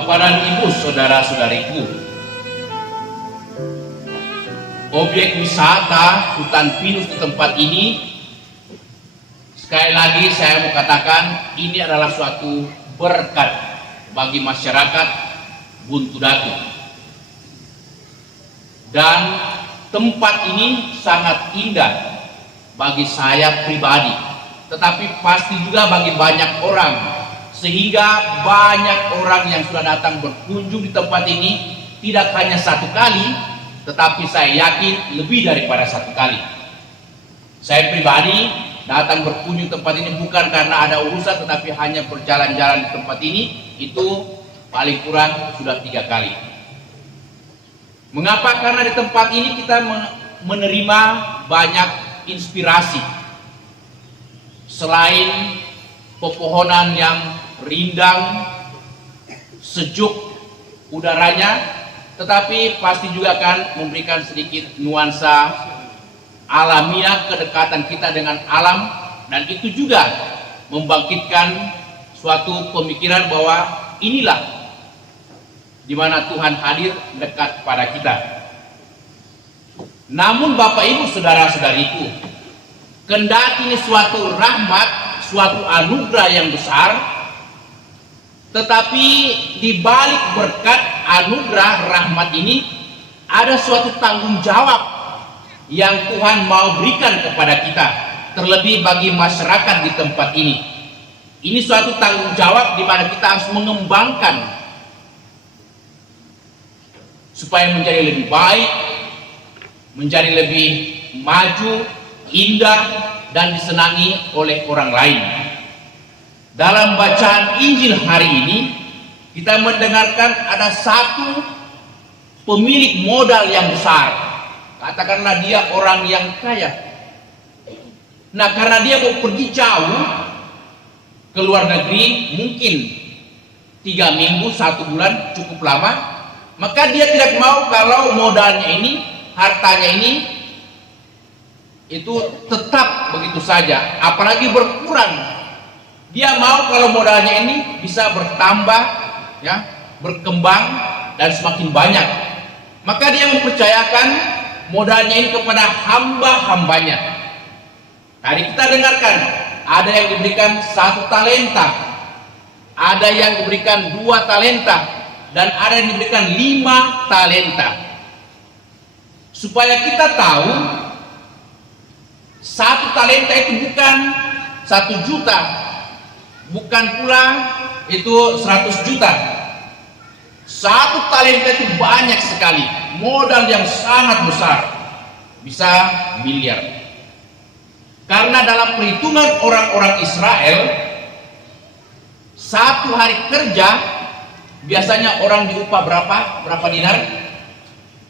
Bapak dan Ibu, saudara-saudariku, objek wisata hutan pinus di tempat ini, sekali lagi saya mau katakan, ini adalah suatu berkat bagi masyarakat Buntu Datu. Dan tempat ini sangat indah bagi saya pribadi, tetapi pasti juga bagi banyak orang, sehingga banyak orang yang sudah datang berkunjung di tempat ini tidak hanya satu kali, tetapi saya yakin lebih daripada satu kali. Saya pribadi datang berkunjung tempat ini bukan karena ada urusan, tetapi hanya berjalan-jalan di tempat ini, itu paling kurang sudah 3 kali. Mengapa? Karena di tempat ini kita menerima banyak inspirasi. Selain pepohonan yang rindang, sejuk udaranya, tetapi pasti juga akan memberikan sedikit nuansa alamiah, kedekatan kita dengan alam, dan itu juga membangkitkan suatu pemikiran bahwa inilah di mana Tuhan hadir dekat pada kita. Namun Bapak Ibu saudara-saudariku, kendati ini suatu rahmat, suatu anugerah yang besar, tetapi di balik berkat anugerah rahmat ini ada suatu tanggung jawab yang Tuhan mau berikan kepada kita, terlebih bagi masyarakat di tempat ini. Ini suatu tanggung jawab di mana kita harus mengembangkan supaya menjadi lebih baik, menjadi lebih maju, indah, dan disenangi oleh orang lain. Dalam bacaan Injil hari ini, kita mendengarkan ada satu pemilik modal yang besar. Katakanlah dia orang yang kaya. Nah, karena dia mau pergi jauh ke luar negeri, mungkin 3 minggu, 1 bulan cukup lama, maka dia tidak mau kalau modalnya ini, hartanya ini, itu tetap begitu saja, apalagi berkurang. Dia mau kalau modalnya ini bisa bertambah, ya, berkembang dan semakin banyak. Maka dia mempercayakan modalnya ini kepada hamba-hambanya. Tadi kita dengarkan, ada yang diberikan 1 talenta, ada yang diberikan 2 talenta, dan ada yang diberikan 5 talenta. Supaya kita tahu, 1 talenta itu bukan 1 juta, bukan pula itu 100 juta. 1 talenta itu banyak sekali, modal yang sangat besar, bisa miliar. Karena dalam perhitungan orang-orang Israel, 1 hari kerja biasanya orang diupah berapa dinar?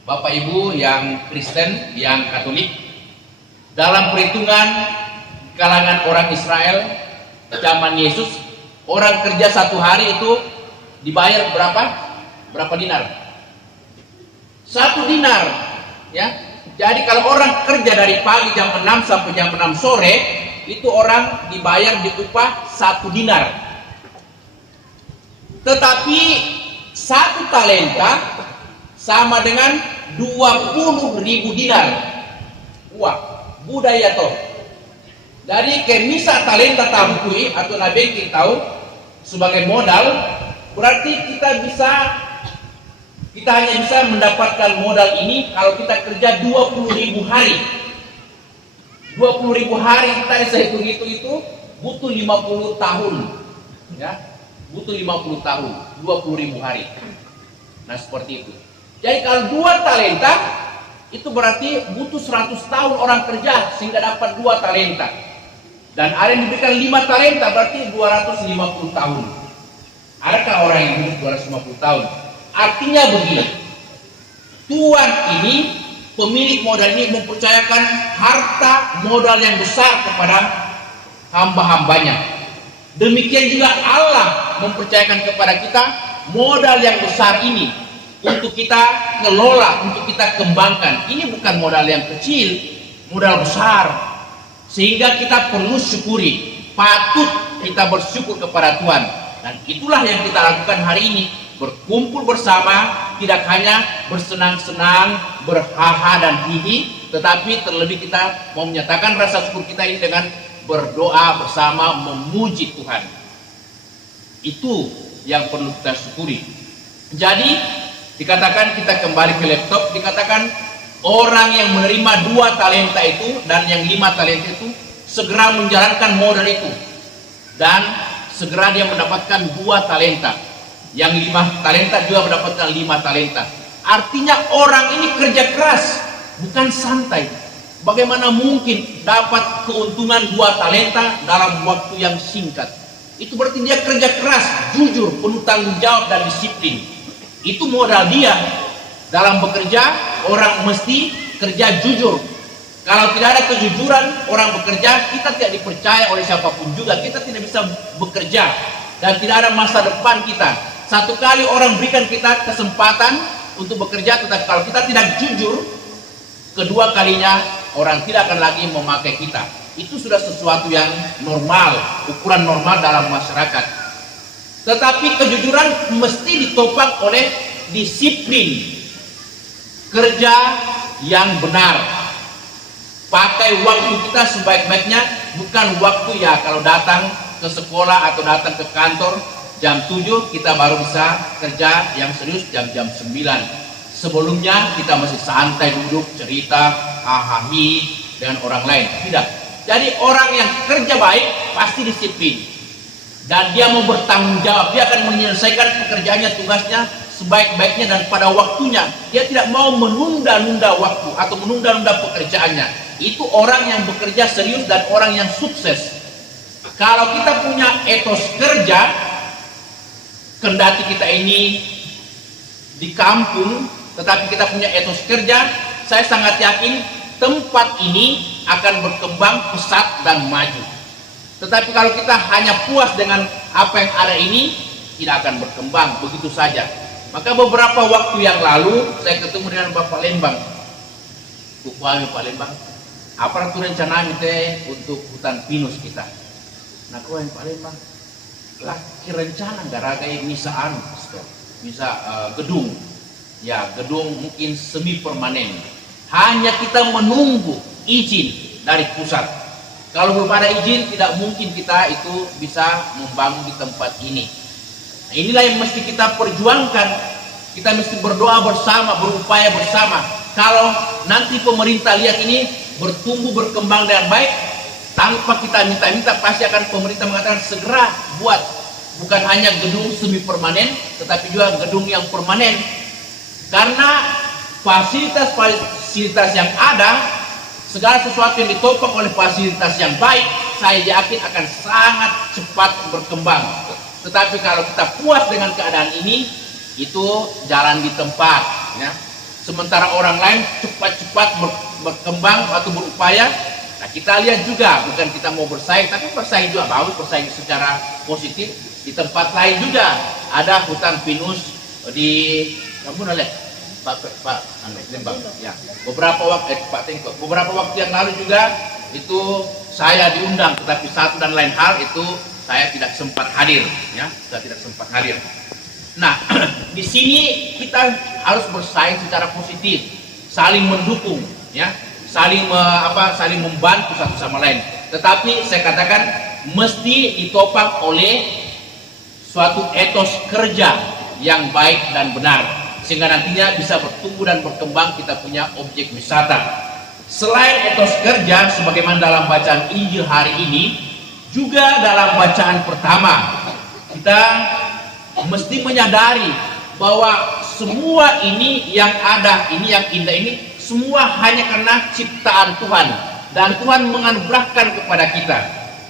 Bapak Ibu yang Kristen, yang Katolik, dalam perhitungan kalangan orang Israel zaman Yesus, orang kerja 1 hari itu dibayar berapa dinar? 1 dinar, ya. Jadi kalau orang kerja dari pagi jam 6 sampai jam 6 sore, itu orang dibayar diupah 1 dinar. Tetapi 1 talenta sama dengan 20.000 dinar. Wah, budaya toh. Dari kemisa talenta tampui atau nabengking tahu sebagai modal, berarti kita hanya bisa mendapatkan modal ini kalau kita kerja 20.000 hari. 20.000 hari kita bisa hitung itu butuh 50 tahun, ya. Butuh 50 tahun, 20.000 hari. Nah, seperti itu. Jadi kalau 2 talenta itu berarti butuh 100 tahun orang kerja sehingga dapat 2 talenta. Dan ada yang diberikan 5 talenta berarti 250 tahun. Adakah orang yang hidup 250 tahun? Artinya begini, Tuhan ini, pemilik modal ini mempercayakan harta modal yang besar kepada hamba-hambanya. Demikian juga Allah mempercayakan kepada kita modal yang besar ini untuk kita kelola, untuk kita kembangkan. Ini bukan modal yang kecil, modal besar. Sehingga kita perlu syukuri, patut kita bersyukur kepada Tuhan. Dan itulah yang kita lakukan hari ini. berkumpul bersama, tidak hanya bersenang-senang, berhaha dan hihi, tetapi terlebih kita mau menyatakan rasa syukur kita ini dengan berdoa bersama, memuji Tuhan. Itu yang perlu kita syukuri. Jadi dikatakan, kita kembali ke laptop, dikatakan orang yang menerima 2 talenta itu dan yang 5 talenta itu segera menjalankan modal itu, dan segera dia mendapatkan 2 talenta. Yang 5 talenta juga mendapatkan 5 talenta. Artinya orang ini kerja keras, bukan santai. Bagaimana mungkin dapat keuntungan 2 talenta dalam waktu yang singkat? Itu berarti dia kerja keras, jujur, penuh tanggung jawab dan disiplin. Itu modal dia. Dalam bekerja, orang mesti kerja jujur. Kalau tidak ada kejujuran orang bekerja, kita tidak dipercaya oleh siapapun juga. Kita tidak bisa bekerja dan tidak ada masa depan kita. Satu kali orang berikan kita kesempatan untuk bekerja, tetapi kalau kita tidak jujur, kedua kalinya orang tidak akan lagi memakai kita. Itu sudah sesuatu yang normal, ukuran normal dalam masyarakat. Tetapi kejujuran mesti ditopang oleh disiplin, kerja yang benar, pakai waktu kita sebaik-baiknya, bukan waktu ya kalau datang ke sekolah atau datang ke kantor jam 7 kita baru bisa kerja yang serius jam 9. Sebelumnya kita masih santai duduk cerita hahaha dengan orang lain. Tidak. Jadi orang yang kerja baik pasti disiplin dan dia mau bertanggung jawab. Dia akan menyelesaikan pekerjaannya, tugasnya sebaik-baiknya dan pada waktunya. Dia tidak mau menunda-nunda waktu atau menunda-nunda pekerjaannya. Itu orang yang bekerja serius dan orang yang sukses. Kalau kita punya etos kerja, kendati kita ini di kampung, tetapi kita punya etos kerja, saya sangat yakin tempat ini akan berkembang pesat dan maju. Tetapi kalau kita hanya puas dengan apa yang ada ini, tidak akan berkembang begitu saja. Maka beberapa waktu yang lalu saya ketemu dengan Bapak Lembang. Kukuami Pak Lembang, apa itu rencana kita untuk hutan pinus kita? Nah, kau yang Pak Lembang, laki rencana garagai misaan, gedung, ya gedung mungkin semi permanen. Hanya kita menunggu izin dari pusat. Kalau belum ada izin, tidak mungkin kita itu bisa membangun di tempat ini. Nah, inilah yang mesti kita perjuangkan. Kita mesti berdoa bersama, berupaya bersama. Kalau nanti pemerintah lihat ini bertumbuh, berkembang dengan baik, tanpa kita minta-minta, pasti akan pemerintah mengatakan segera buat. Bukan hanya gedung semi permanen, tetapi juga gedung yang permanen. Karena fasilitas yang ada, segala sesuatu yang ditopang oleh fasilitas yang baik, saya yakin akan sangat cepat berkembang. Tetapi kalau kita puas dengan keadaan ini, itu jalan di tempat, ya. Sementara orang lain cepat-cepat berkembang atau berupaya. Nah, kita lihat juga, bukan kita mau bersaing, tapi bersaing juga bagus, bersaing secara positif. Di tempat lain juga ada hutan pinus di, kamu lihat Pak Lembang, ya. Beberapa waktu yang lalu juga itu saya diundang, tetapi satu dan lain hal itu saya tidak sempat hadir, ya. Saya tidak sempat hadir. Nah, di sini kita harus bersaing secara positif, saling mendukung, ya, saling membantu satu sama lain. Tetapi saya katakan mesti ditopang oleh suatu etos kerja yang baik dan benar, sehingga nantinya bisa bertumbuh dan berkembang kita punya objek wisata. Selain etos kerja, sebagaimana dalam bacaan Injil hari ini, juga dalam bacaan pertama kita mesti menyadari bahwa semua ini yang ada, ini yang indah ini, semua hanya karena ciptaan Tuhan, dan Tuhan menganugerahkan kepada kita.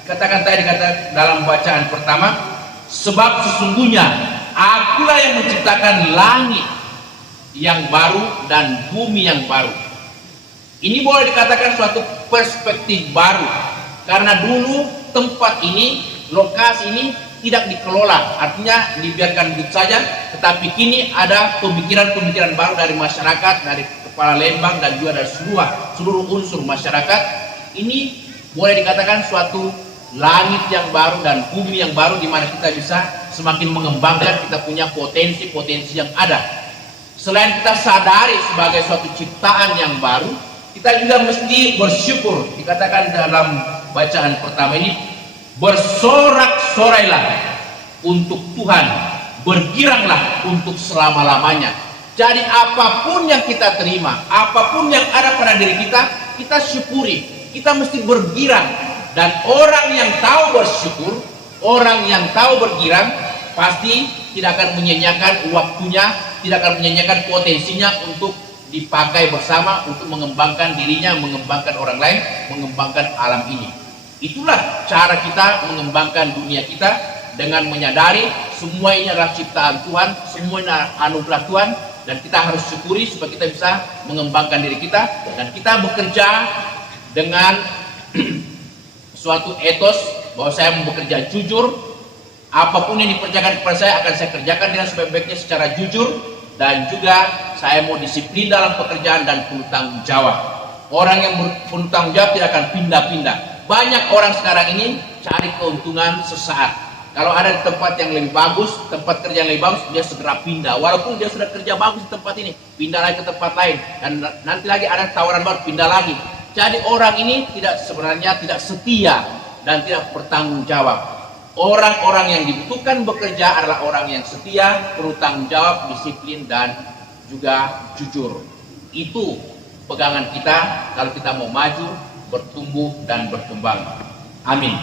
Katakan tadi dalam bacaan pertama, sebab sesungguhnya Akulah yang menciptakan langit yang baru dan bumi yang baru. Ini boleh dikatakan suatu perspektif baru, karena dulu tempat ini, lokasi ini tidak dikelola, artinya dibiarkan begitu saja. Tetapi kini ada pemikiran-pemikiran baru dari masyarakat, dari kepala Lembang dan juga dari seluruh unsur masyarakat. Ini boleh dikatakan suatu langit yang baru dan bumi yang baru, di mana kita bisa semakin mengembangkan kita punya potensi-potensi yang ada. Selain kita sadari sebagai suatu ciptaan yang baru, kita juga mesti bersyukur. Dikatakan dalam bacaan pertama ini, bersorak-sorailah untuk Tuhan, bergiranglah untuk selama-lamanya. Jadi apapun yang kita terima, apapun yang ada pada diri kita, kita syukuri. Kita mesti bergirang. Dan orang yang tahu bersyukur, orang yang tahu bergirang, pasti tidak akan menyanyiakan waktunya, tidak akan menyanyiakan potensinya untuk dipakai bersama untuk mengembangkan dirinya, mengembangkan orang lain, mengembangkan alam ini. Itulah cara kita mengembangkan dunia kita, dengan menyadari semua ini adalah ciptaan Tuhan, semua ini adalah anugerah Tuhan, dan kita harus syukuri supaya kita bisa mengembangkan diri kita, dan kita bekerja dengan suatu etos bahwa saya mau bekerja jujur. Apapun yang dikerjakan kepada saya akan saya kerjakan dengan sebaik-baiknya secara jujur, dan juga saya mau disiplin dalam pekerjaan dan penuh tanggung jawab. Orang yang penuh tanggung jawab tidak akan pindah-pindah. Banyak orang sekarang ini cari keuntungan sesaat. Kalau ada di tempat yang lebih bagus, tempat kerja yang lebih bagus, dia segera pindah. Walaupun dia sudah kerja bagus di tempat ini, pindah lagi ke tempat lain, dan nanti lagi ada tawaran baru, pindah lagi. Jadi orang ini sebenarnya tidak setia dan tidak bertanggung jawab. Orang-orang yang dibutuhkan bekerja adalah orang yang setia, bertanggung jawab, disiplin, dan juga jujur. Itu pegangan kita kalau kita mau maju, bertumbuh, dan berkembang. Amin.